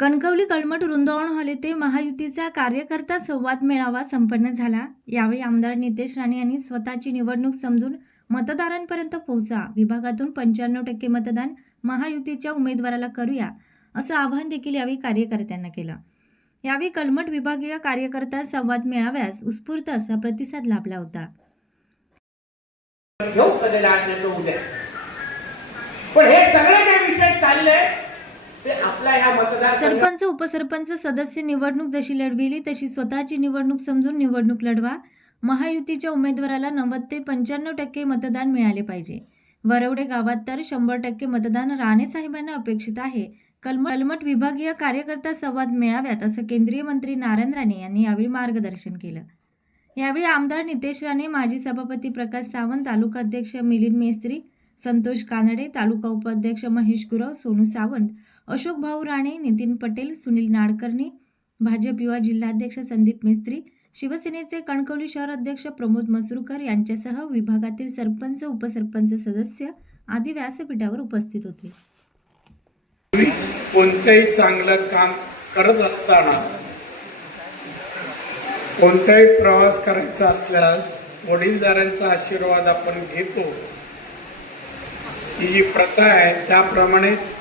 Kankavli कळमट Vrindavan hall येथे महायुतीचा कार्यकर्ता संवाद मेळावा संपन्न झाला. यावेळी आमदार नितेश राणे यांनी स्वतःची निवडणूक समजून मतदारांपर्यंत पोहोचा. विभागातून पंच्याण्णव टक्के मतदान महायुतीच्या उमेदवाराला करूया असं आवाहन देखील यावेळी कार्यकर्त्यांना केलं. यावेळी कलमट विभागीय कार्यकर्ता संवाद मेळाव्यास उत्स्फूर्त असा प्रतिसाद लाभला होता. पण हे सगळं जे विषय चाललंय? सरपंच उपसरपंच सदस्य निवडणूक जशी लढविली तशी स्वतःची निवडणूक समजून निवडणूक लढवा. महायुतीच्या उमेदवाराला नव्वद ते पंच्याण्णव टक्के मतदान मिळाले पाहिजे. वरवडे गावात तर शंभर टक्के मतदान राणे साहेबांना अपेक्षित आहे. कलमट कलमट विभागीय कार्यकर्ता संवाद मिळाव्यात असं केंद्रीय मंत्री नारायण राणे यांनी यावेळी मार्गदर्शन केलं. यावेळी आमदार नितेश राणे माजी सभापती प्रकाश सावंत तालुका अध्यक्ष मिलिंद मेस्त्री संतोष कानडे तालुका उपाध्यक्ष महेश गुरव सोनू सावंत अशोक भाऊ राणे नितीन पटेल सुनील नाडकर्णी भाजप युवा जिल्हाध्यक्ष संदीप मिस्त्री शिवसेनेचे कणकवली शहर अध्यक्ष प्रमोद मसरूकर यांच्यासह विभागातील सरपंच उपसरपंच सदस्य आदी व्यासपीठावर उपस्थित होते. कोणतंही चांगलं काम करत असताना कोणताही प्रवास करायचा असल्यास वडीलधाऱ्यांचा आशीर्वाद आपण घेतो. ही जी प्रथा आहे त्याप्रमाणेच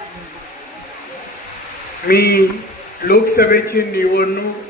मी लोकसभेची निवडणूक